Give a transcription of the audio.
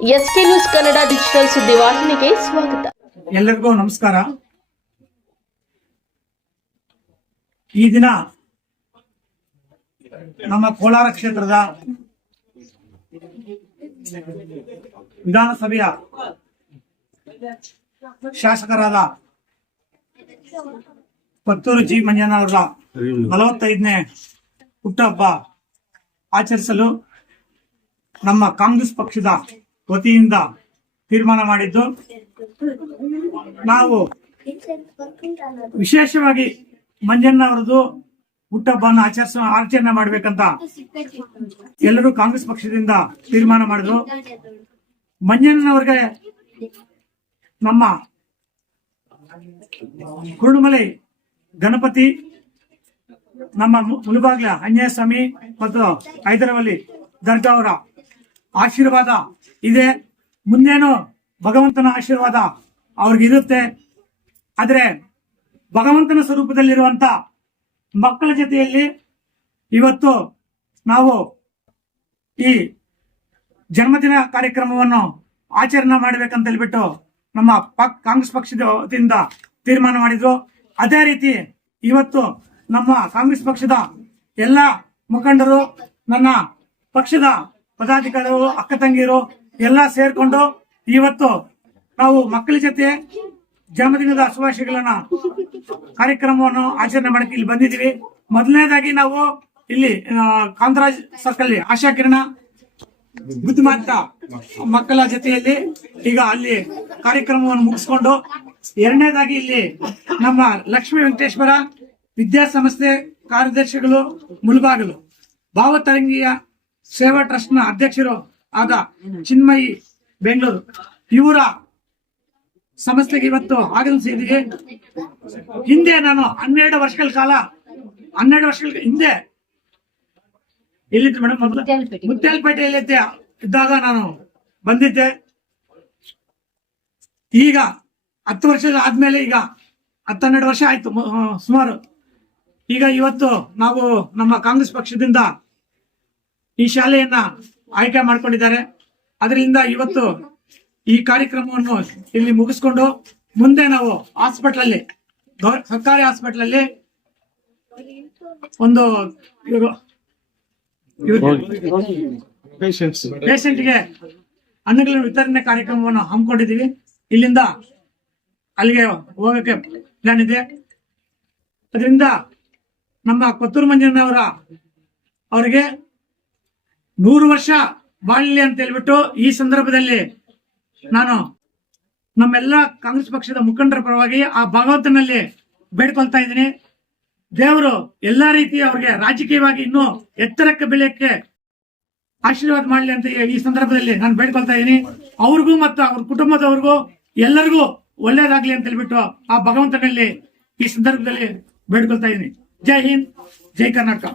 S K news Kannada digital ಸುದ್ದಿವಾಹಿನಿಗೆ ಸ್ವಾಗತ. ಎಲ್ಲರಿಗೂ ನಮಸ್ಕಾರ. ಈ ದಿನ ನಮ್ಮ ಕೋಲಾರ ಕ್ಷೇತ್ರದ ವಿಧಾನಸಭೆಯ ಶಾಸಕರಾದ ಪತ್ತೂರು ಜಿ ಮಂಜಣ್ಣ ಅವರ ನಲವತ್ತೈದನೇ ಹುಟ್ಟಹಬ್ಬ ಆಚರಿಸಲು ನಮ್ಮ ಕಾಂಗ್ರೆಸ್ ಪಕ್ಷದ ವತಿಯಿಂದ ತೀರ್ಮಾನ ಮಾಡಿದ್ದು. ನಾವು ವಿಶೇಷವಾಗಿ ಮಂಜಣ್ಣ ಅವರದು ಹುಟ್ಟಹಬ್ಬವನ್ನು ಆಚರಿಸ, ಆಚರಣೆ ಮಾಡ್ಬೇಕಂತ ಎಲ್ಲರೂ ಕಾಂಗ್ರೆಸ್ ಪಕ್ಷದಿಂದ ತೀರ್ಮಾನ ಮಾಡಿದ್ರು. ಮಂಜಣ್ಣನವ್ರಿಗೆ ನಮ್ಮ ಕುರುಡುಮಲೈ ಗಣಪತಿ, ನಮ್ಮ ಮುಳುಬಾಗ್ಲ ಆಂಜನೇಯ ಸ್ವಾಮಿ ಮತ್ತು ಹೈದರಾಬಾದಿ ದರ್ಗಾ ಅವರ ಆಶೀರ್ವಾದ ಇದೆ. ಮುಂದೇನು ಭಗವಂತನ ಆಶೀರ್ವಾದ ಅವ್ರಿಗಿರುತ್ತೆ ಆದರೆ ಭಗವಂತನ ಸ್ವರೂಪದಲ್ಲಿರುವಂತ ಮಕ್ಕಳ ಜೊತೆಯಲ್ಲಿ ಇವತ್ತು ನಾವು ಈ ಜನ್ಮದಿನ ಕಾರ್ಯಕ್ರಮವನ್ನು ಆಚರಣೆ ಮಾಡಬೇಕಂತ ಹೇಳ್ಬಿಟ್ಟು ನಮ್ಮ ಪಕ್, ಕಾಂಗ್ರೆಸ್ ಪಕ್ಷದ ವತಿಯಿಂದ ತೀರ್ಮಾನ ಮಾಡಿದ್ರು. ಅದೇ ರೀತಿ ಇವತ್ತು ನಮ್ಮ ಕಾಂಗ್ರೆಸ್ ಪಕ್ಷದ ಎಲ್ಲ ಮುಖಂಡರು, ನನ್ನ ಪಕ್ಷದ ಪದಾಧಿಕಾರಿಗಳು, ಅಕ್ಕ ತಂಗಿರು ಎಲ್ಲ ಸೇರ್ಕೊಂಡು ಇವತ್ತು ನಾವು ಮಕ್ಕಳ ಜೊತೆ ಜನ್ಮದಿನದ ಶುಭಾಶಯಗಳನ್ನ ಕಾರ್ಯಕ್ರಮವನ್ನು ಆಚರಣೆ ಮಾಡಕ್ಕೆ ಇಲ್ಲಿ ಬಂದಿದ್ದೀವಿ. ಮೊದಲನೇದಾಗಿ ನಾವು ಇಲ್ಲಿ ಕಾಂತರಾಜ್ ಸರ್ಕಲ್ ಆಶಾ ಕಿರಣ ಬುದ್ಧಿಮಾತ ಮಕ್ಕಳ ಜೊತೆಯಲ್ಲಿ ಈಗ ಅಲ್ಲಿ ಕಾರ್ಯಕ್ರಮವನ್ನು ಮುಗಿಸ್ಕೊಂಡು ಎರಡನೇದಾಗಿ ಇಲ್ಲಿ ನಮ್ಮ ಲಕ್ಷ್ಮೀ ವೆಂಕಟೇಶ್ವರ ವಿದ್ಯಾಸಂಸ್ಥೆ ಕಾರ್ಯದರ್ಶಿಗಳು ಮುಳುಬಾಗಲು ಭಾವತರಂಗಿಯ ಸೇವಾ ಟ್ರಸ್ಟ್ನ ಅಧ್ಯಕ್ಷರು ಆದ ಚಿನ್ಮಯಿ ಬೆಂಗಳೂರು. ಇವರ ಸಂಸ್ಥೆಗೆ ಇವತ್ತು ಆಗಮಿಸಿದ್ದೀವಿ ಹಿಂದೆ ನಾನು ಹನ್ನೆರಡು ವರ್ಷಗಳ ಕಾಲ ಹನ್ನೆರಡು ವರ್ಷಗಳ ಹಿಂದೆ ಎಲ್ಲಿದ್ದೆ ಮೇಡಮ್ ಮುತ್ತೇಲ್ಪೇಟೆಯಲ್ಲಿ ಇದ್ದಾಗ ನಾನು ಬಂದಿದ್ದೆ. ಈಗ ಹತ್ತು ವರ್ಷ ಆದ್ಮೇಲೆ ಈಗ ಹತ್ತೆರಡು ವರ್ಷ ಆಯ್ತು ಸುಮಾರು. ಈಗ ಇವತ್ತು ನಾವು ನಮ್ಮ ಕಾಂಗ್ರೆಸ್ ಪಕ್ಷದಿಂದ ಈ ಶಾಲೆಯನ್ನ ಆಯ್ಕೆ ಮಾಡ್ಕೊಂಡಿದ್ದಾರೆ. ಅದರಿಂದ ಇವತ್ತು ಈ ಕಾರ್ಯಕ್ರಮವನ್ನು ಇಲ್ಲಿ ಮುಗಿಸ್ಕೊಂಡು ಮುಂದೆ ನಾವು ಹಾಸ್ಪಿಟಲ್ ಅಲ್ಲಿ ಸರ್ಕಾರಿ ಹಾಸ್ಪಿಟಲ್ ಅಲ್ಲಿ ಒಂದು ಪೇಷಂಟ್ಗೆ ಹಣ್ಣುಗಳ ವಿತರಣೆ ಕಾರ್ಯಕ್ರಮವನ್ನು ಹಮ್ಮಿಕೊಂಡಿದ್ದೀವಿ. ಇಲ್ಲಿಂದ ಅಲ್ಲಿಗೆ ಹೋಗಕ್ಕೆ ಪ್ಲಾನ್ ಇದೆ. ಅದರಿಂದ ನಮ್ಮ ಕೊತ್ತೂರು ಮಂಜಣ್ಣವರ ಅವರಿಗೆ ನೂರು ವರ್ಷ ಬಾಳಲಿ ಅಂತ ಹೇಳ್ಬಿಟ್ಟು ಈ ಸಂದರ್ಭದಲ್ಲಿ ನಾನು ನಮ್ಮೆಲ್ಲ ಕಾಂಗ್ರೆಸ್ ಪಕ್ಷದ ಮುಖಂಡರ ಪರವಾಗಿ ಆ ಭಗವಂತನಲ್ಲಿ ಬೇಡ್ಕೊಳ್ತಾ ಇದ್ದೀನಿ. ದೇವರು ಎಲ್ಲಾ ರೀತಿ ಅವ್ರಿಗೆ ರಾಜಕೀಯವಾಗಿ ಇನ್ನೂ ಎತ್ತರಕ್ಕೆ ಬೆಳೆಯಕ್ಕೆ ಆಶೀರ್ವಾದ ಮಾಡಲಿ ಅಂತ ಈ ಸಂದರ್ಭದಲ್ಲಿ ನಾನು ಬೇಡ್ಕೊಳ್ತಾ ಇದ್ದೀನಿ. ಅವ್ರಿಗೂ ಮತ್ತು ಅವ್ರ ಕುಟುಂಬದವ್ರಿಗೂ ಎಲ್ಲರಿಗೂ ಒಳ್ಳೇದಾಗ್ಲಿ ಅಂತ ಹೇಳ್ಬಿಟ್ಟು ಆ ಭಗವಂತನಲ್ಲಿ ಈ ಸಂದರ್ಭದಲ್ಲಿ ಬೇಡ್ಕೊಳ್ತಾ ಇದ್ದೀನಿ. ಜೈ ಹಿಂದ್, ಜೈ ಕರ್ನಾಟಕ.